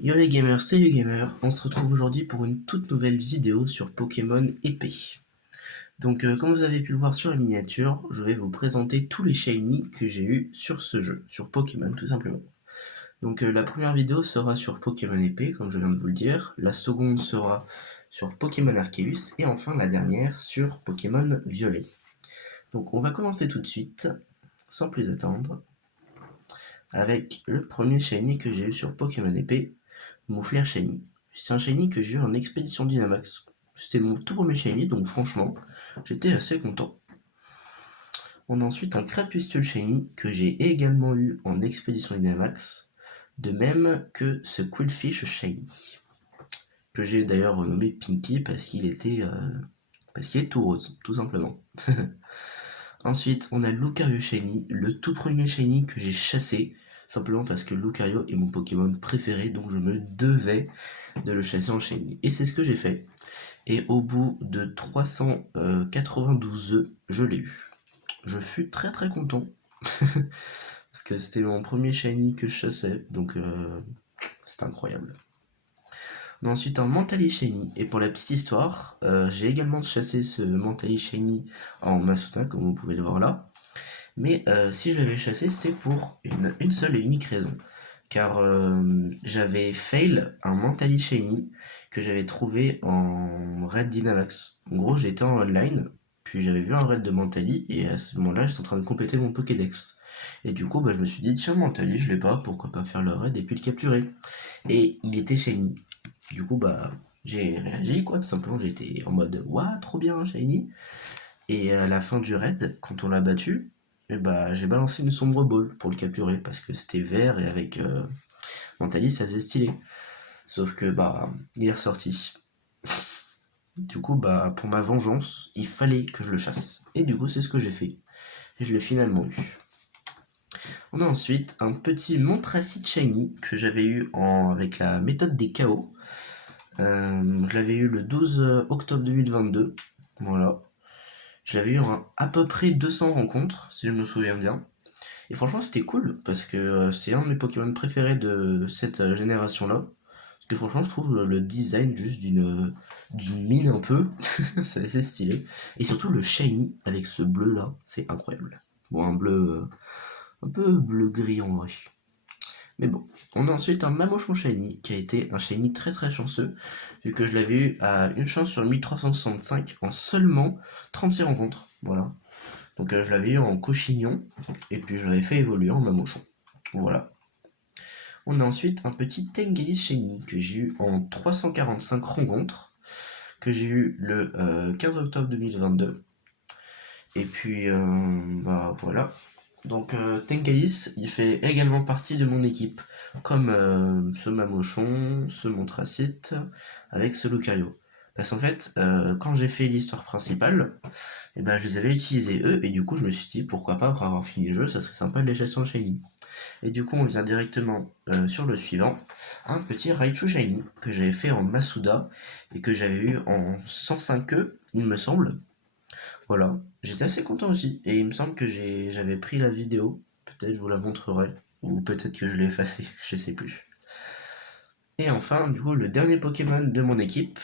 Yo les gamers, c'est les gamers, on se retrouve aujourd'hui pour une toute nouvelle vidéo sur Pokémon épée. Donc comme vous avez pu le voir sur la miniature, je vais vous présenter tous les shiny que j'ai eu sur ce jeu, sur Pokémon tout simplement. Donc la première vidéo sera sur Pokémon épée, comme je viens de vous le dire, la seconde sera sur Pokémon Arceus, et enfin la dernière sur Pokémon violet. Donc on va commencer tout de suite, sans plus attendre, avec le premier shiny que j'ai eu sur Pokémon épée, Moufleur Shiny. C'est un shiny que j'ai eu en expédition Dynamax. C'était mon tout premier shiny, donc franchement, j'étais assez content. On a ensuite un Crépuscule Shiny que j'ai également eu en expédition Dynamax, de même que ce Quillfish Shiny, que j'ai d'ailleurs renommé Pinky parce qu'il est tout rose, tout simplement. Ensuite, on a Lucario Shiny, le tout premier Shiny que j'ai chassé, simplement parce que Lucario est mon Pokémon préféré, donc je me devais de le chasser en Shiny. Et c'est ce que j'ai fait. Et au bout de 392 œufs, je l'ai eu. Je fus très très content. Parce que c'était mon premier Shiny que je chassais, donc c'est incroyable. On a ensuite un Mentally Shiny, et pour la petite histoire, j'ai également chassé ce Mentally Shiny en Masuda, comme vous pouvez le voir là. Mais si je l'avais chassé, c'était pour une seule et unique raison. Car j'avais fail un Mentally Shiny que j'avais trouvé en raid Dynamax. En gros, j'étais en online, puis j'avais vu un raid de Mentally, et à ce moment-là, j'étais en train de compléter mon Pokédex. Et du coup, je me suis dit, tiens, Mentally, je l'ai pas, pourquoi pas faire le raid et puis le capturer. Et il était Shiny. Du coup, j'ai réagi, quoi, tout simplement, j'étais en mode, waouh, trop bien, Shiny. Et à la fin du raid, quand on l'a battu, j'ai balancé une sombre ball pour le capturer parce que c'était vert et avec Mentally ça faisait stylé. Sauf que il est ressorti. Du coup pour ma vengeance, il fallait que je le chasse. Et du coup c'est ce que j'ai fait. Et je l'ai finalement eu. On a ensuite un petit Montracite Shiny que j'avais eu avec la méthode des KO. Je l'avais eu le 12 octobre 2022. Voilà. Je l'avais eu en à peu près 200 rencontres, si je me souviens bien. Et franchement, c'était cool, parce que c'est un de mes Pokémon préférés de cette génération-là. Parce que franchement, je trouve le design juste d'une mine un peu, c'est assez stylé. Et surtout le shiny avec ce bleu-là, c'est incroyable. Bon, un bleu, un peu bleu-gris en vrai. Mais bon, on a ensuite un Mamochon Shiny, qui a été un Shiny très très chanceux, vu que je l'avais eu à une chance sur 1365 en seulement 36 rencontres. Voilà. Donc je l'avais eu en cochignon, et puis je l'avais fait évoluer en mamochon. Voilà. On a ensuite un petit Tengelis Shiny que j'ai eu en 345 rencontres, que j'ai eu le 15 octobre 2022. Et puis voilà. Donc Tengelis, il fait également partie de mon équipe, comme ce Mamochon, ce Montracite, avec ce Lucario. Parce qu'en fait, quand j'ai fait l'histoire principale, je les avais utilisés eux, et du coup je me suis dit pourquoi pas, après avoir fini le jeu, ça serait sympa de les chasser en Shiny. Et du coup on vient directement sur le suivant, un petit Raichu Shiny, que j'avais fait en Masuda, et que j'avais eu en 105 E, il me semble. Voilà, j'étais assez content aussi, et il me semble que j'avais pris la vidéo, peut-être je vous la montrerai, ou peut-être que je l'ai effacée, je sais plus. Et enfin, du coup, le dernier Pokémon de mon équipe,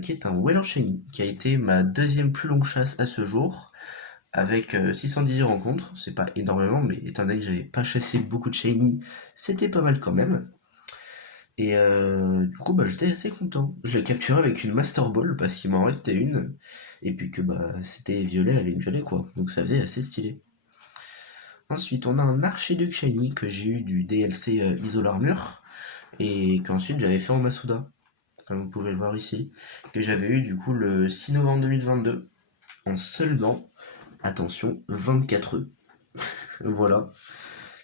qui est un Wailord Shiny, qui a été ma deuxième plus longue chasse à ce jour, avec 618 rencontres, c'est pas énormément, mais étant donné que j'avais pas chassé beaucoup de Shiny, c'était pas mal quand même. Et du coup, j'étais assez content. Je l'ai capturé avec une Master Ball, parce qu'il m'en restait une, et puis que c'était violet avec violet, quoi. Donc ça faisait assez stylé. Ensuite, on a un Archiduc Shiny que j'ai eu du DLC Isole Armure, et qu'ensuite j'avais fait en Masuda, comme vous pouvez le voir ici, que j'avais eu du coup le 6 novembre 2022, en seulement, attention, 24 œufs. Voilà.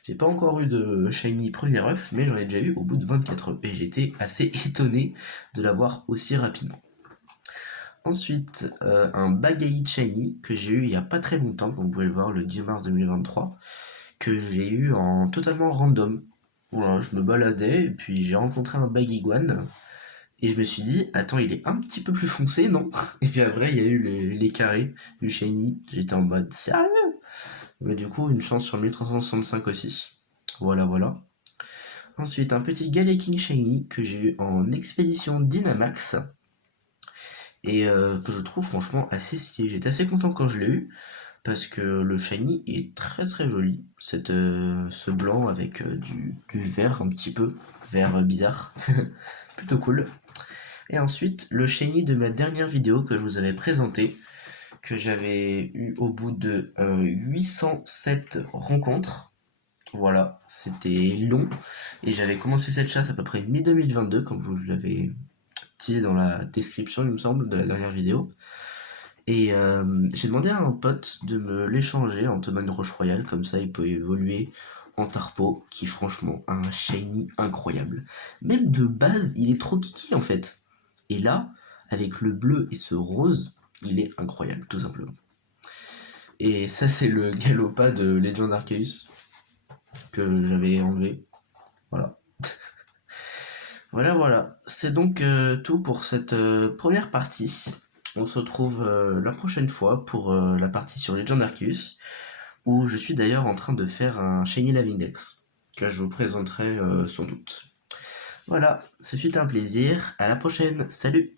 J'ai pas encore eu de Shiny premier œuf, mais j'en ai déjà eu au bout de 24 œufs, et j'étais assez étonné de l'avoir aussi rapidement. Ensuite, un Bagaï Shiny que j'ai eu il y a pas très longtemps, comme vous pouvez le voir, le 10 mars 2023, que j'ai eu en totalement random. Voilà, je me baladais, et puis j'ai rencontré un Baguiguane, et je me suis dit, attends, il est un petit peu plus foncé, non? Et puis après, il y a eu les carrés du Shiny, j'étais en mode, sérieux? Mais du coup, une chance sur 1365 aussi. Voilà, voilà. Ensuite, un petit Galeking Shiny que j'ai eu en expédition Dynamax et que je trouve franchement assez stylé. J'étais assez content quand je l'ai eu parce que le shiny est très très joli. Ce blanc avec du vert un petit peu, vert bizarre, plutôt cool. Et ensuite, le shiny de ma dernière vidéo que je vous avais présenté, que j'avais eu au bout de 807 rencontres. Voilà, c'était long. Et j'avais commencé cette chasse à peu près mi-2022, comme je vous l'avais dit dans la description, il me semble, de la dernière vidéo. Et j'ai demandé à un pote de me l'échanger en Thomann Roche Royale, comme ça il peut évoluer en Tarpo, qui franchement a un shiny incroyable. Même de base, il est trop kiki en fait. Et là, avec le bleu et ce rose, il est incroyable, tout simplement. Et ça, c'est le Galopa de Legend Arceus que j'avais enlevé. Voilà. Voilà, voilà. C'est donc tout pour cette première partie. On se retrouve la prochaine fois pour la partie sur Legend Arceus, où je suis d'ailleurs en train de faire un Shiny Lavindex, que je vous présenterai sans doute. Voilà, ce fut un plaisir. À la prochaine. Salut!